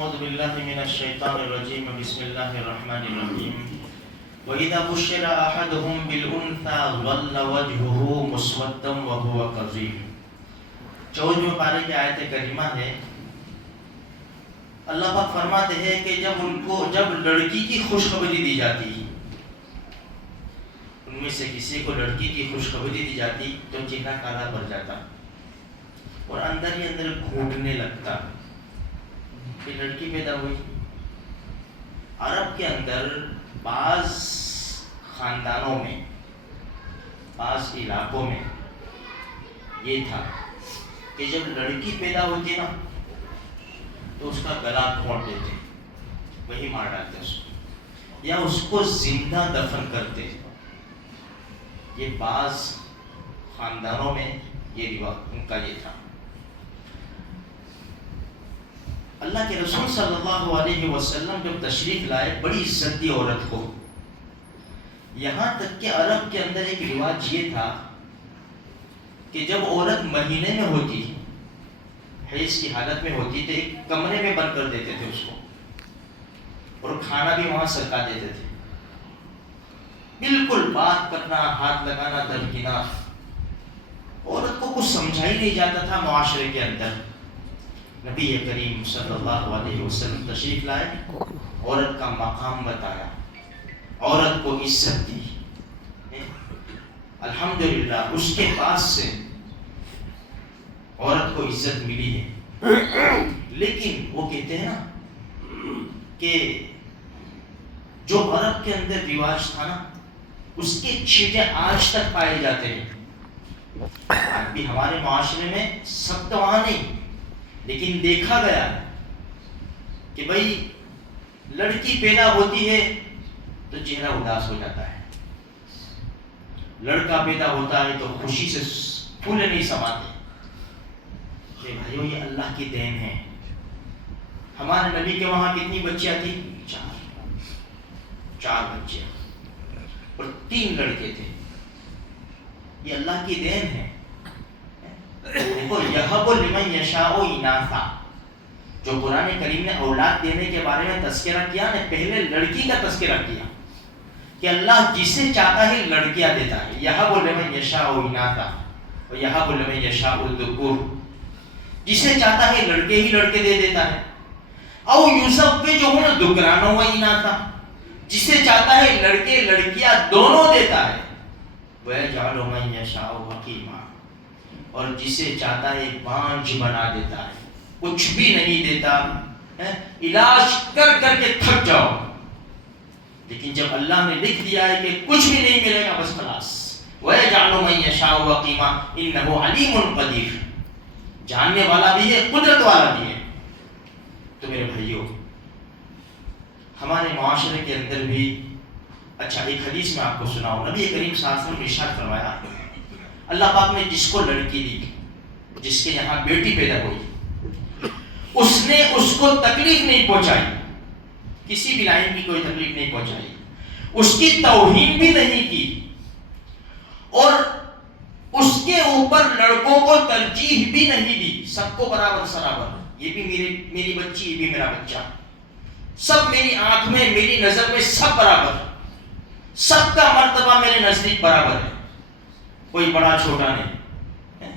اعوذ باللہ من الشیطان الرجیم بسم اللہ الرحمن الرحیم وَإِذَا بُشِّرَ أَحَدُهُمْ بِالْأُنْثَى ظَلَّ وَجْهُهُ مُسْوَدًّا وَهُوَ كَظِيمٌ 14ویں پارے کی آیت کریمہ ہے. اللہ پاک فرماتے ہیں کہ جب لڑکی کی خوشخبری دی جاتی، ان میں سے کسی کو لڑکی کی خوشخبری دی جاتی تو چہرہ کالا پڑ جاتا اور اندر ہی اندر گھوٹنے لگتا کہ لڑکی پیدا ہوئی. عرب کے اندر بعض خاندانوں میں، بعض علاقوں میں یہ تھا کہ جب لڑکی پیدا ہوتی نا تو اس کا گلا گھونٹ دیتے، وہی مار ڈالتے اس کو، یا اس کو زندہ دفن کرتے. یہ بعض خاندانوں میں یہ رواج ان کا یہ تھا. اللہ کے رسول صلی اللہ علیہ وسلم جب تشریف لائے، بڑی عزت دی عورت کو. یہاں تک کہ عرب کے اندر ایک رواج یہ تھا کہ جب عورت مہینے میں ہوتی، حیض کی حالت میں ہوتی، تو ایک کمرے میں بند کر دیتے تھے اس کو اور کھانا بھی وہاں سرکا دیتے تھے. بالکل بات کرنا، ہاتھ لگانا درکنار. عورت کو کچھ سمجھا ہی نہیں جاتا تھا معاشرے کے اندر. نبی کریم صلی اللہ علیہ وسلم تشریف لائے، عورت کا مقام بتایا، عورت کو عزت دی. الحمدللہ اس کے پاس سے عورت کو عزت ملی ہے. لیکن وہ کہتے ہیں نا کہ جو عرب کے اندر رواج تھا نا، اس کے چھیٹے آج تک پائے جاتے ہیں. آج بھی ہمارے معاشرے میں سب تو وہاں نہیں، لیکن دیکھا گیا کہ بھائی لڑکی پیدا ہوتی ہے تو چہرہ اداس ہو جاتا ہے، لڑکا پیدا ہوتا ہے تو خوشی سے پھول نہیں سماتے. کہ بھائیو یہ اللہ کی دین ہے. ہمارے نبی کے وہاں کتنی بچیاں تھیں؟ 4 بچیاں اور 3 لڑکے تھے. یہ اللہ کی دین ہے. دیکھو یہب لمن یشاء اناثا، جو قرآن کریم نے اولاد دینے کے بارے میں تذکرہ کیا نے، پہلے لڑکی کا تذکرہ کیا کہ اللہ جسے چاہتا ہے لڑکیاں دیتا ہے. یہب لمن یشاء اناثا ویہب لمن یشاء الذکور، جسے چاہتا ہے لڑکے ہی لڑکے دے دیتا ہے. او یزوجہم ذکرانا و اناثا، جسے چاہتا ہے لڑکے لڑکیاں دونوں دیتا ہے. ویجعل من یشاء حکیما، اور جسے چاہتا ہے بانجھ بنا دیتا ہے، کچھ بھی نہیں دیتا. علاج کر کر کے تھک جاؤ، لیکن جب اللہ نے لکھ دیا ہے کہ کچھ بھی نہیں ملے گا، بس خلاص. وَيَجْعَلُ مَن يَشَاءُ عَقِيمًا إِنَّهُ عَلِيمٌ قَدِيرٌ، جاننے والا بھی ہے، قدرت والا بھی ہے. تو میرے بھائیوں، ہمارے معاشرے کے اندر بھی اچھا ایک حدیث میں آپ کو سناؤں. نبی کریم صلی اللہ علیہ وسلم نے ارشاد فرمایا، اللہ پاک نے جس کو لڑکی دی، جس کے یہاں بیٹی پیدا ہوئی، اس نے اس کو تکلیف نہیں پہنچائی، کسی بھی لائن کی کوئی تکلیف نہیں پہنچائی، اس کی توہین بھی نہیں کی، اور اس کے اوپر لڑکوں کو ترجیح بھی نہیں دی. سب کو برابر سرابر، یہ بھی میری بچی، یہ بھی میرا بچہ، سب میری آنکھ میں، میری نظر میں سب برابر، سب کا مرتبہ میرے نزدیک برابر ہے. کوئی بڑا چھوٹا نہیں،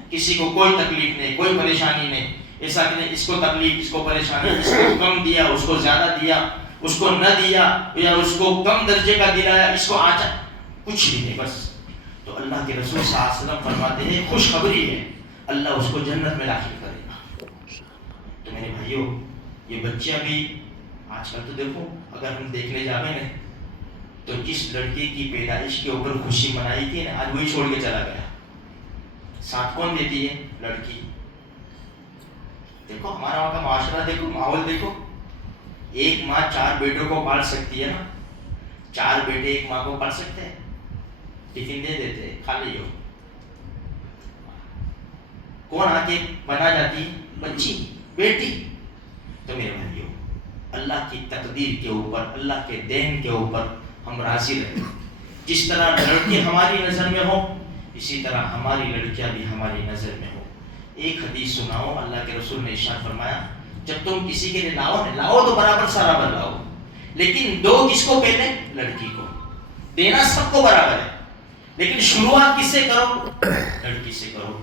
کسی کو کوئی تکلیف نہیں، کوئی پریشانی نہیں. ایسا کہ نہیں اس کو تکلیف، اس کو پریشانی، اس کو کم دیا، اس کو زیادہ دیا، اس کو نہ دیا، یا اس کو کم درجے کا دلایا، اس کو آچا، کچھ بھی نہیں. بس تو اللہ کے رسول صلی اللہ علیہ وسلم فرماتے ہیں خوشخبری ہے، اللہ اس کو جنت میں داخل کرے گا. تو میرے بھائیوں، یہ بچیاں بھی آج کل تو دیکھو، اگر ہم دیکھنے جاویں نا تو جس لڑکی کی پیدائش کے اوپر خوشی منائی تھی نا، آج وہی چھوڑ کے چلا گیا. ساتھ کون دیتی ہے؟ لڑکی. دیکھو ہمارا وہاں کا معاشرہ دیکھو، ماحول دیکھو. ایک ماں 4 بیٹوں کو پال سکتی ہے نا، 4 بیٹے ایک ماں کو پال سکتے ہیں. ٹفن دے دیتے، کھا لیو. کون آ کے بنا جاتی؟ بچی، بیٹی. تو میرے بھائیوں، اللہ کی تقدیر کے اوپر، اللہ کے دین کے اوپر ہم راضی رہیں. جس طرح لڑکی ہماری نظر میں ہو، اسی طرح ہماری لڑکیاں بھی ہماری نظر میں ہو. ایک حدیث سناؤ. اللہ کے رسول نے ارشاد فرمایا، جب تم کسی کے لیے لاؤ نا، لاؤ تو برابر برابر لاؤ، لیکن دو کس کو پہلے؟ لڑکی کو۔ دینا سب کو برابر ہے، لیکن شروعات کس سے کرو؟ لڑکی سے کرو۔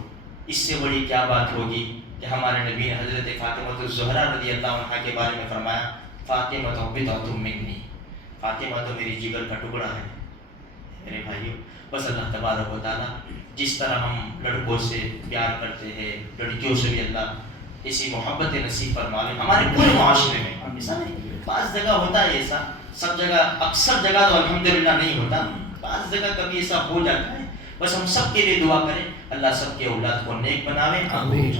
اس سے بڑی کیا بات ہوگی کہ ہمارے نبی نے حضرت فاطمہ الزہرا رضی اللہ عنہا کے بارے میں فرمایا فاطمہ بضعۃ منی، فاطمہ تو میری جگر کا ٹکڑا ہے۔ میرے بھائیو، بس اللہ تبارک و تعالیٰ جس طرح ہم لڑکوں سے پیار کرتے ہیں، لڑکیوں سے بھی اللہ اسی محبت نصیب فرما لے ہمارے پورے معاشرے میں۔ ایسا نہیں، بعض جگہ ہوتا ہے ایسا، سب جگہ، اکثر جگہ تو الحمدللہ نہیں ہوتا، بعض جگہ کبھی ایسا ہو جاتا ہے۔ بس ہم سب کے لیے دعا کریں، اللہ سب کے اولاد کو نیک بناوے۔ آمین۔